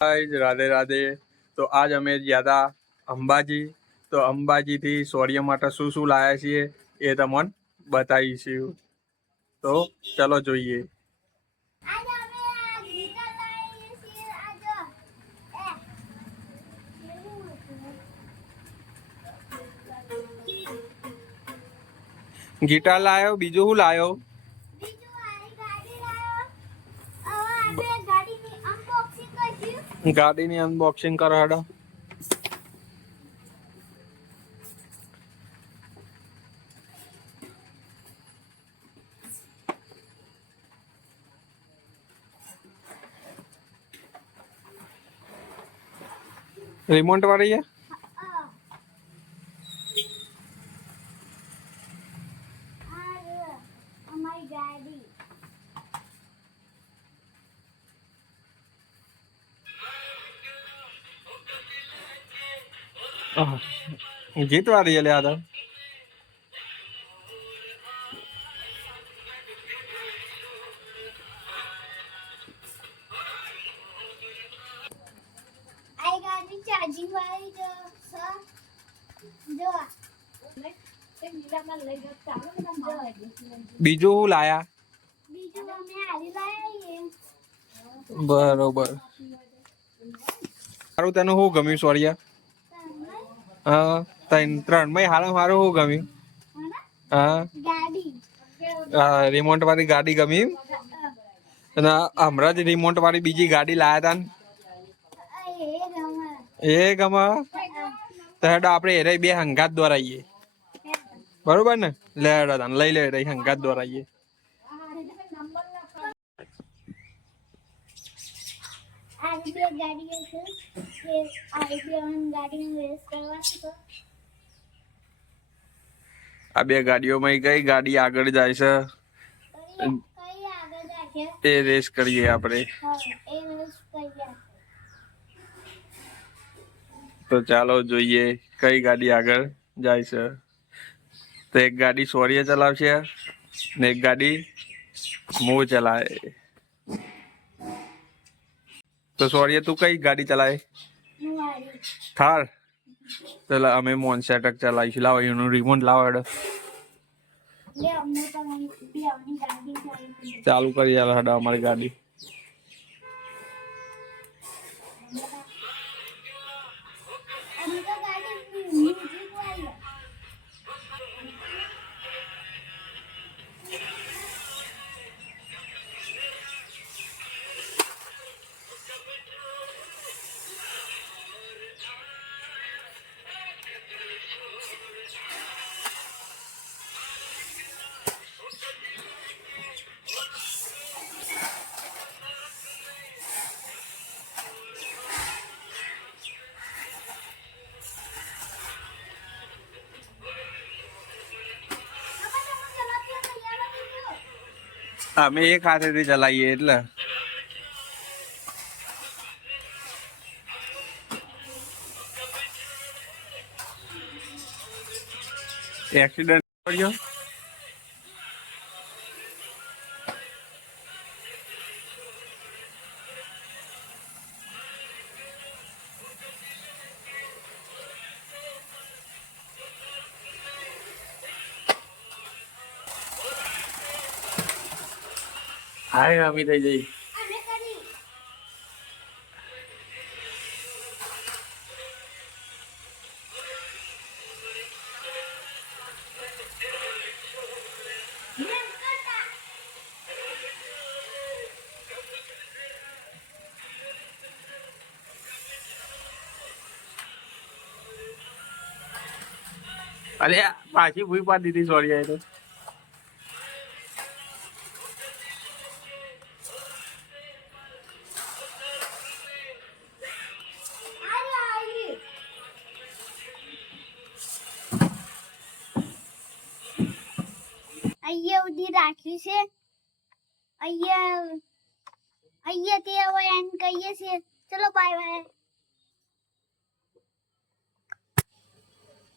Guys Radhe Radhe. तो आज અમે ગયા હતા અંબાજી। તો અંબાજીથી સૂર્ય માટે શું શું લાયા છીએ એ તમને બતાવીશું। તો ચલો જોઈએ। ગિટાર લાયો, બીજું શું લાયો? ગાડીની અનબોક્સિંગ કરો હેડો। रिमोट वाली है। गीत वाली है लिया था। चार्जिंग वाली जो बीजू हूँ लाया। बरोबर। सारू तेनु हूँ गम्यु सौर्या? हाँ, त्रण में हारू हूँ गम्यु? हाँ, रिमोट वाली गाड़ी गमी? हमराज रिमोट वाली बीजी गाड़ी लाया था। ए गमा तो हेडो आपणे एरे बे हंगात दोराईए। बरोबर ने? ले हेडो तन लई ले रे हंगात दोराईए। आगे भी एक गाड़ी है कि आगे भी हम गाड़ी में रेस करवा तो आ बे गाड़ियों में गई गाड़ी आगे जाए छे। कई आगे जाके ए रेस करिए आपणे। हां ए रेस करिए। तो चालो જોઈએ કઈ ગાડી આગળ જાય છે। તો એક ગાડી સૌર્ય ચલાવશે ને એક ગાડી હું ચલાવે। તો સૌર્ય તું કઈ ગાડી ચલાવે? થાર। ચલો અમે મોન્સ્ટર ચલાવીશું। લાવો એનું રિમોટ લાવો હેડો। ले हमने तो भी अपनी गाड़ी ચાલુ કરી આલો હેડો અમારી ગાડી। हम तो गाड़ी म्यूजिक वाली है। અમે એક હાથેથી ચલાવીએ એટલે એક્સિડન્ટ થયો। હાય અમી થઈ જઈ। અરે પાછી ભૂઈ પાડી દીધી સોરી તો। અહીંયા ઉધી રાખી છે। અહીંયા તે હવે એન્ડ કહીએ છીએ। ચલો બાય બાય।